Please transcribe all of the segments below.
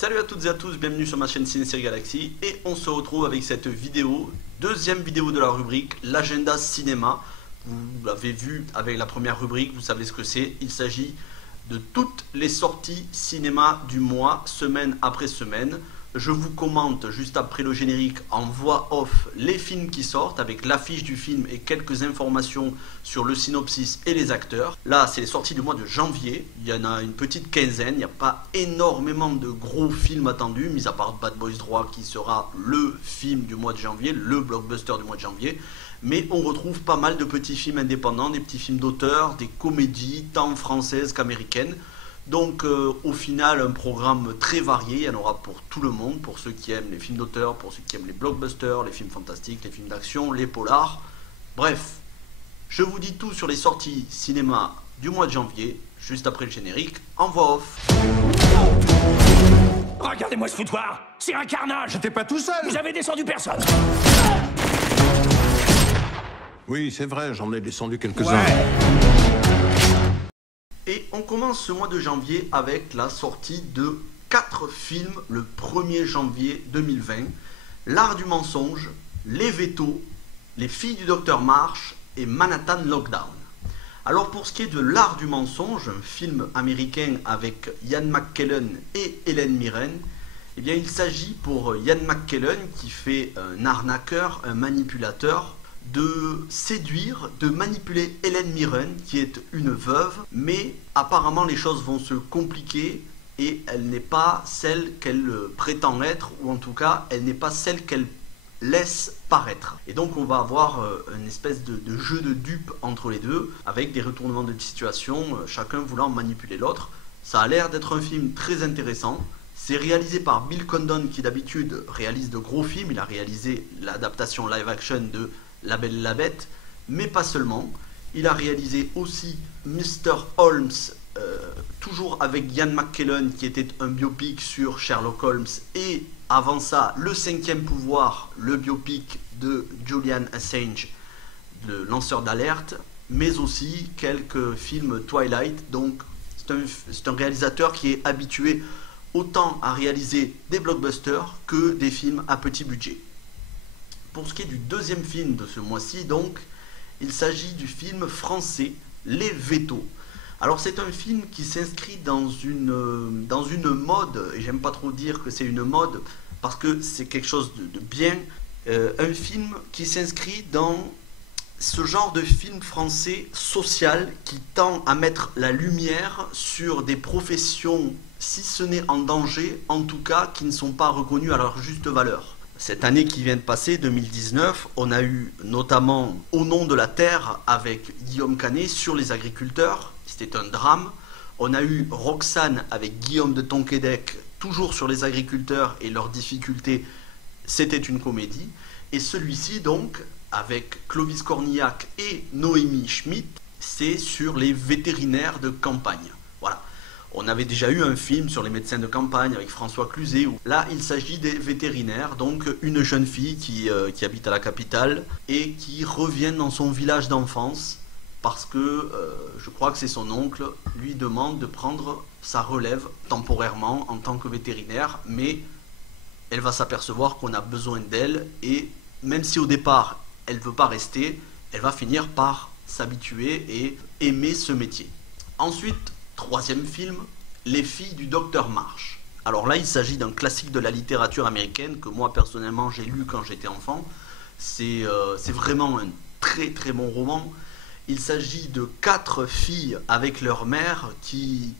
Salut à toutes et à tous, bienvenue sur ma chaîne Ciné Série Galaxy et on se retrouve avec cette vidéo, deuxième vidéo de la rubrique, l'agenda cinéma. Vous l'avez vu avec la première rubrique, vous savez ce que c'est, il s'agit de toutes les sorties cinéma du mois, semaine après semaine. Je vous commente juste après le générique en voix off les films qui sortent avec l'affiche du film et quelques informations sur le synopsis et les acteurs. Là, c'est les sorties du mois de janvier. Il y en a une petite quinzaine. Il n'y a pas énormément de gros films attendus, mis à part Bad Boys 3 qui sera le film du mois de janvier, le blockbuster du mois de janvier. Mais on retrouve pas mal de petits films indépendants, des petits films d'auteur, des comédies, tant françaises qu'américaines. Donc au final un programme très varié, il y en aura pour tout le monde, pour ceux qui aiment les films d'auteur, pour ceux qui aiment les blockbusters, les films fantastiques, les films d'action, les polars. Bref, je vous dis tout sur les sorties cinéma du mois de janvier, juste après le générique, en voix off. Regardez-moi ce foutoir, c'est un carnage. J'étais pas tout seul. Vous avez descendu personne. Oui, c'est vrai, j'en ai descendu quelques-uns. Ouais. Et on commence ce mois de janvier avec la sortie de 4 films le 1er janvier 2020. L'art du mensonge, Les Vétos, Les filles du docteur Marsh et Manhattan Lockdown. Alors pour ce qui est de l'art du mensonge, un film américain avec Ian McKellen et Helen Mirren, eh bien il s'agit pour Ian McKellen qui fait un arnaqueur, un manipulateur, de séduire, de manipuler Helen Mirren qui est une veuve, mais apparemment les choses vont se compliquer et elle n'est pas celle qu'elle prétend être, ou en tout cas elle n'est pas celle qu'elle laisse paraître. Et donc on va avoir une espèce de jeu de dupes entre les deux, avec des retournements de situation, chacun voulant manipuler l'autre. Ça a l'air d'être un film très intéressant. C'est réalisé par Bill Condon qui d'habitude réalise de gros films. Il a réalisé l'adaptation live action de La Belle et la Bête, mais pas seulement. Il a réalisé aussi Mr. Holmes, toujours avec Ian McKellen, qui était un biopic sur Sherlock Holmes, et avant ça, Le Cinquième Pouvoir, le biopic de Julian Assange, le lanceur d'alerte, mais aussi quelques films Twilight. Donc c'est un réalisateur qui est habitué autant à réaliser des blockbusters que des films à petit budget. Pour ce qui est du deuxième film de ce mois-ci, donc, il s'agit du film français Les Vétos. Alors c'est un film qui s'inscrit dans une mode, et j'aime pas trop dire que c'est une mode, parce que c'est quelque chose de bien, un film qui s'inscrit dans ce genre de film français social qui tend à mettre la lumière sur des professions, si ce n'est en danger, en tout cas qui ne sont pas reconnues à leur juste valeur. Cette année qui vient de passer, 2019, on a eu notamment Au nom de la terre avec Guillaume Canet sur les agriculteurs, c'était un drame. On a eu Roxane avec Guillaume de Tonquédec, toujours sur les agriculteurs et leurs difficultés, c'était une comédie. Et celui-ci donc, avec Clovis Cornillac et Noémie Schmidt, c'est sur les vétérinaires de campagne. Voilà. On avait déjà eu un film sur les médecins de campagne avec François Cluzet. Où là, il s'agit des vétérinaires, donc une jeune fille qui habite à la capitale et qui revient dans son village d'enfance parce que je crois que c'est son oncle lui demande de prendre sa relève temporairement en tant que vétérinaire, mais elle va s'apercevoir qu'on a besoin d'elle et même si au départ elle ne veut pas rester, elle va finir par s'habituer et aimer ce métier. Ensuite, troisième film, Les filles du docteur Marsh. Alors là, il s'agit d'un classique de la littérature américaine que moi personnellement j'ai lu quand j'étais enfant. C'est vraiment un très très bon roman. Il s'agit de 4 filles avec leur mère qui,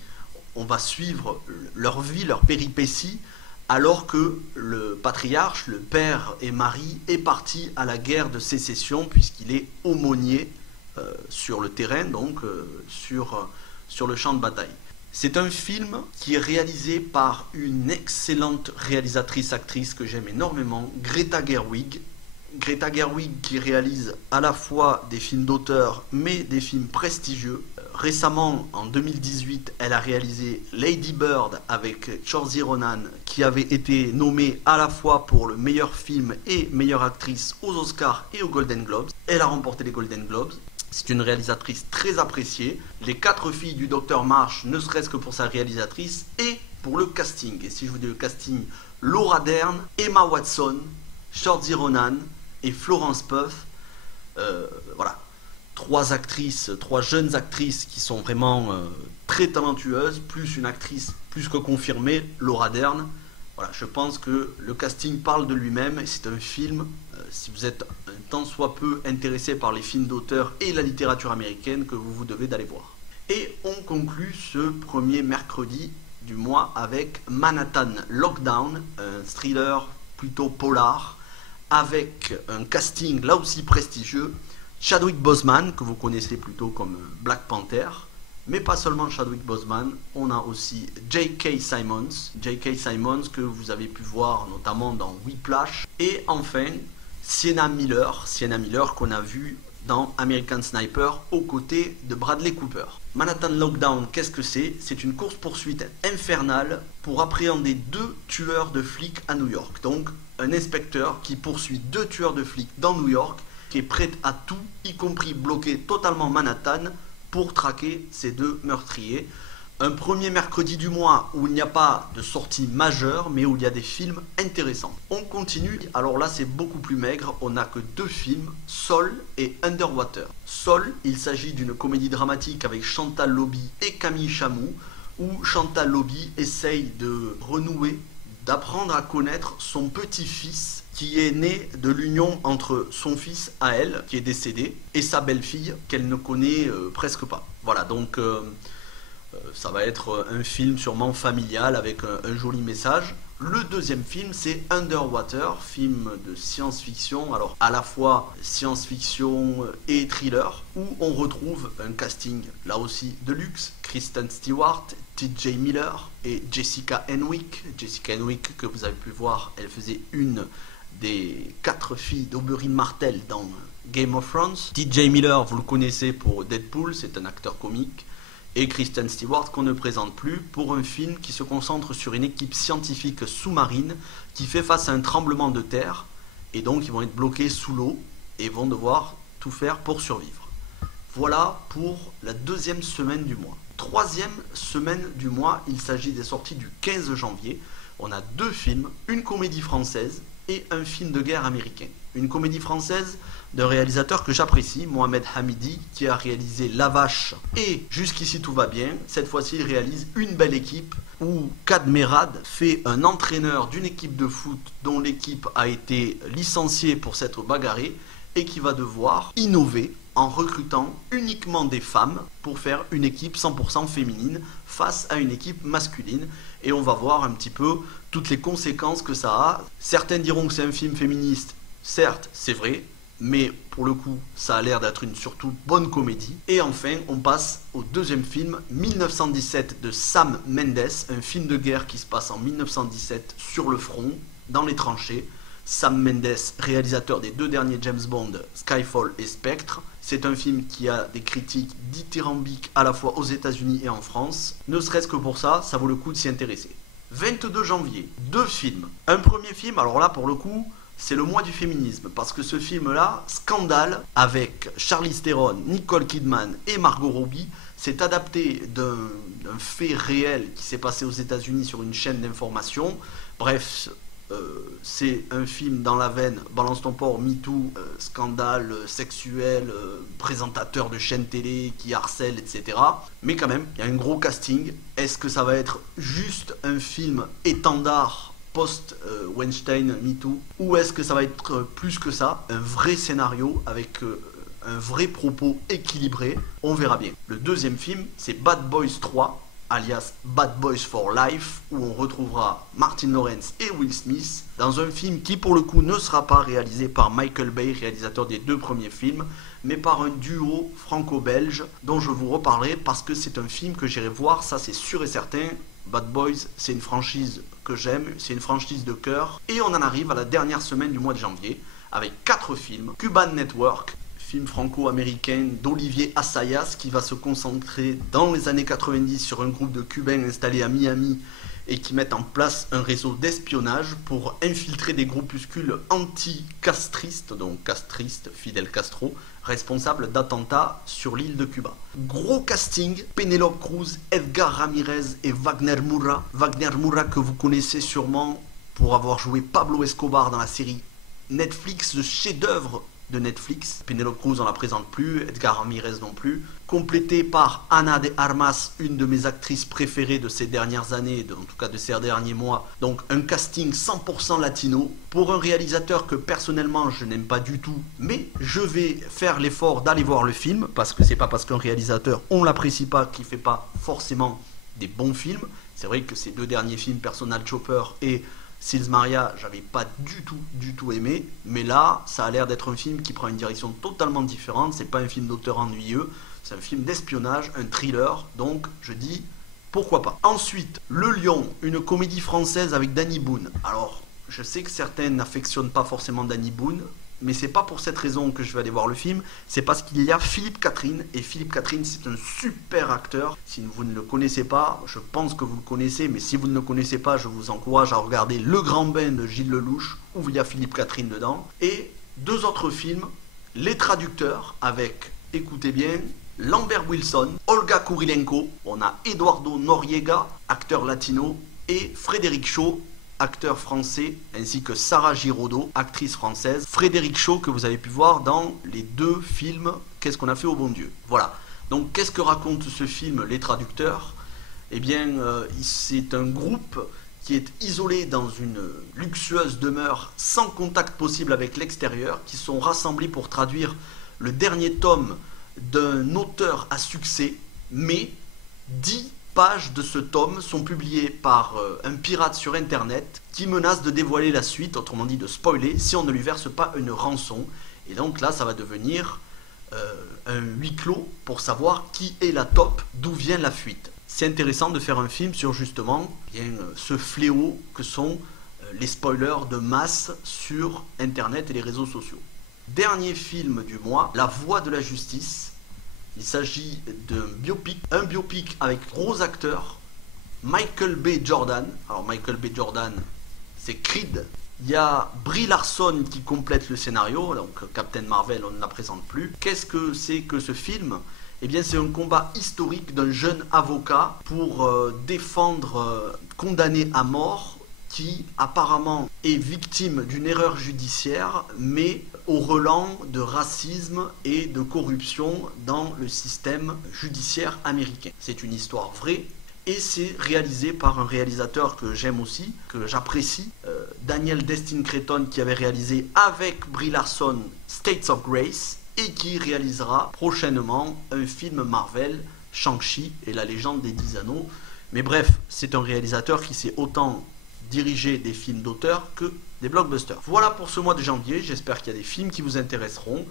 on va suivre leur vie, leur péripéties, alors que le patriarche, le père et mari, est parti à la guerre de sécession puisqu'il est aumônier sur le terrain, donc sur le champ de bataille. C'est un film qui est réalisé par une excellente réalisatrice-actrice que j'aime énormément, Greta Gerwig. Greta Gerwig qui réalise à la fois des films d'auteur mais des films prestigieux. Récemment, en 2018, elle a réalisé Lady Bird avec Saoirse Ronan qui avait été nommée à la fois pour le meilleur film et meilleure actrice aux Oscars et aux Golden Globes. Elle a remporté les Golden Globes. C'est une réalisatrice très appréciée. Les 4 filles du docteur Marsh, ne serait-ce que pour sa réalisatrice et pour le casting. Et si je vous dis le casting, Laura Dern, Emma Watson, Saoirse Ronan et Florence Pugh. Voilà, trois jeunes actrices qui sont vraiment très talentueuses, plus une actrice plus que confirmée, Laura Dern. Voilà, je pense que le casting parle de lui-même et c'est un film, si vous êtes un tant soit peu intéressé par les films d'auteur et la littérature américaine, que vous devez d'aller voir. Et on conclut ce premier mercredi du mois avec Manhattan Lockdown, un thriller plutôt polar, avec un casting là aussi prestigieux, Chadwick Boseman, que vous connaissez plutôt comme Black Panther, mais pas seulement Chadwick Boseman, on a aussi J.K. Simmons que vous avez pu voir notamment dans Whiplash, et enfin Sienna Miller qu'on a vu dans American Sniper aux côtés de Bradley Cooper. Manhattan Lockdown, qu'est-ce que c'est? C'est une course-poursuite infernale pour appréhender deux tueurs de flics à New York. Donc un inspecteur qui poursuit deux tueurs de flics dans New York, qui est prêt à tout, y compris bloquer totalement Manhattan pour traquer ces deux meurtriers. Un premier mercredi du mois où il n'y a pas de sortie majeure, mais où il y a des films intéressants. On continue, alors là c'est beaucoup plus maigre, on n'a que deux films, Soul et Underwater. Soul, il s'agit d'une comédie dramatique avec Chantal Lobby et Camille Chamou, où Chantal Lobby essaye de renouer, d'apprendre à connaître son petit-fils, qui est né de l'union entre son fils à elle, qui est décédé, et sa belle-fille, qu'elle ne connaît presque pas. Voilà, donc ça va être un film sûrement familial avec un joli message. Le deuxième film, c'est Underwater, film de science-fiction, alors à la fois science-fiction et thriller, où on retrouve un casting là aussi de luxe, Kristen Stewart, T.J. Miller et Jessica Henwick. Jessica Henwick, que vous avez pu voir, elle faisait une des 4 filles d'Oberyn Martell dans Game of Thrones. T.J. Miller, vous le connaissez pour Deadpool, c'est un acteur comique. Et Kristen Stewart qu'on ne présente plus pour un film qui se concentre sur une équipe scientifique sous-marine qui fait face à un tremblement de terre et donc ils vont être bloqués sous l'eau et vont devoir tout faire pour survivre. Voilà pour la deuxième semaine du mois. Troisième semaine du mois, il s'agit des sorties du 15 janvier. On a deux films, une comédie française et un film de guerre américain. Une comédie française d'un réalisateur que j'apprécie, Mohamed Hamidi, qui a réalisé La Vache et Jusqu'ici tout va bien. Cette fois-ci, il réalise Une belle équipe, où Kad Merad fait un entraîneur d'une équipe de foot dont l'équipe a été licenciée pour s'être bagarrée et qui va devoir innover en recrutant uniquement des femmes pour faire une équipe 100% féminine face à une équipe masculine. Et on va voir un petit peu toutes les conséquences que ça a. Certains diront que c'est un film féministe. Certes, c'est vrai, mais pour le coup, ça a l'air d'être une surtout bonne comédie. Et enfin, on passe au deuxième film, 1917 de Sam Mendes, un film de guerre qui se passe en 1917 sur le front, dans les tranchées. Sam Mendes, réalisateur des deux derniers James Bond, Skyfall et Spectre. C'est un film qui a des critiques dithyrambiques à la fois aux États-Unis et en France. Ne serait-ce que pour ça, ça vaut le coup de s'y intéresser. 22 janvier, deux films. Un premier film, alors là pour le coup, c'est le mois du féminisme, parce que ce film-là, Scandale, avec Charlize Theron, Nicole Kidman et Margot Robbie, c'est adapté d'un fait réel qui s'est passé aux États-Unis sur une chaîne d'information. Bref, c'est un film dans la veine Balance ton porc, MeToo, scandale sexuel, présentateur de chaîne télé qui harcèle, etc. Mais quand même, il y a un gros casting. Est-ce que ça va être juste un film étendard post-Weinstein, MeToo, ou est-ce que ça va être plus que ça, un vrai scénario avec un vrai propos équilibré? On verra bien. Le deuxième film, c'est Bad Boys 3, alias Bad Boys for Life, où on retrouvera Martin Lawrence et Will Smith dans un film qui pour le coup ne sera pas réalisé par Michael Bay, réalisateur des deux premiers films, mais par un duo franco-belge dont je vous reparlerai parce que c'est un film que j'irai voir, ça c'est sûr et certain. Bad Boys, c'est une franchise que j'aime, c'est une franchise de cœur. Et on en arrive à la dernière semaine du mois de janvier avec 4 films. Cuban Network, film franco-américain d'Olivier Assayas qui va se concentrer dans les années 90 sur un groupe de Cubains installés à Miami et qui mettent en place un réseau d'espionnage pour infiltrer des groupuscules anti-castristes, donc castristes, Fidel Castro, responsables d'attentats sur l'île de Cuba. Gros casting, Penélope Cruz, Edgar Ramirez et Wagner Moura. Wagner Moura que vous connaissez sûrement pour avoir joué Pablo Escobar dans la série Netflix, le chef-d'œuvre de Netflix. Penélope Cruz on la présente plus, Edgar Ramirez non plus. Complété par Ana de Armas, une de mes actrices préférées de ces dernières années, en tout cas de ces derniers mois. Donc un casting 100% latino pour un réalisateur que personnellement je n'aime pas du tout, mais je vais faire l'effort d'aller voir le film, parce que c'est pas parce qu'un réalisateur on l'apprécie pas qu'il fait pas forcément des bons films. C'est vrai que ces deux derniers films, Personal Chopper et Sils Maria, j'avais pas du tout aimé, mais là ça a l'air d'être un film qui prend une direction totalement différente. C'est pas un film d'auteur ennuyeux, c'est un film d'espionnage, un thriller, donc je dis pourquoi pas. Ensuite, Le Lion, une comédie française avec Danny Boone. Alors je sais que certains n'affectionnent pas forcément Danny Boone, mais c'est pas pour cette raison que je vais aller voir le film, c'est parce qu'il y a Philippe Catherine, et Philippe Catherine c'est un super acteur. Si vous ne le connaissez pas, je pense que vous le connaissez, mais si vous ne le connaissez pas, je vous encourage à regarder Le Grand Bain de Gilles Lelouch, où il y a Philippe Catherine dedans, et deux autres films, Les Traducteurs, avec, écoutez bien, Lambert Wilson, Olga Kurilenko, on a Eduardo Noriega, acteur latino, et Frédéric Shaw, acteur français, ainsi que Sarah Giraudot, actrice française. Frédéric Shaw que vous avez pu voir dans les deux films Qu'est-ce qu'on a fait au bon Dieu. Voilà. Donc qu'est-ce que raconte ce film Les Traducteurs? Eh bien, c'est un groupe qui est isolé dans une luxueuse demeure sans contact possible avec l'extérieur, qui sont rassemblés pour traduire le dernier tome d'un auteur à succès, mais 10 pages de ce tome sont publiées par un pirate sur internet qui menace de dévoiler la suite, autrement dit de spoiler, si on ne lui verse pas une rançon. Et donc là ça va devenir un huis clos pour savoir qui est la taupe, d'où vient la fuite. C'est intéressant de faire un film sur justement ce fléau que sont les spoilers de masse sur internet et les réseaux sociaux. Dernier film du mois, La Voix de la Justice. Il s'agit d'un biopic, un biopic avec gros acteurs, Michael B. Jordan. Alors Michael B. Jordan, c'est Creed. Il y a Brie Larson qui complète le scénario, donc Captain Marvel, on ne la présente plus. Qu'est-ce que c'est que ce film? Eh bien c'est un combat historique d'un jeune avocat pour défendre condamné à mort qui apparemment est victime d'une erreur judiciaire, mais au relent de racisme et de corruption dans le système judiciaire américain. C'est une histoire vraie et c'est réalisé par un réalisateur que j'aime aussi, que j'apprécie, Daniel Destin Cretton, qui avait réalisé avec Brie Larson States of Grace et qui réalisera prochainement un film Marvel, Shang-Chi et la légende des 10 anneaux. Mais bref, c'est un réalisateur qui sait autant diriger des films d'auteur que des blockbusters. Voilà pour ce mois de janvier, j'espère qu'il y a des films qui vous intéresseront.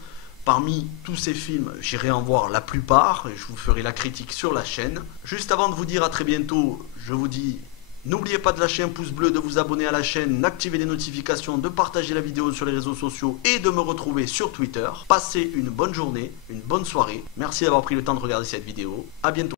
Parmi tous ces films, j'irai en voir la plupart et je vous ferai la critique sur la chaîne. Juste avant de vous dire à très bientôt, je vous dis, n'oubliez pas de lâcher un pouce bleu, de vous abonner à la chaîne, d'activer les notifications, de partager la vidéo sur les réseaux sociaux et de me retrouver sur Twitter. Passez une bonne journée, une bonne soirée. Merci d'avoir pris le temps de regarder cette vidéo. À bientôt.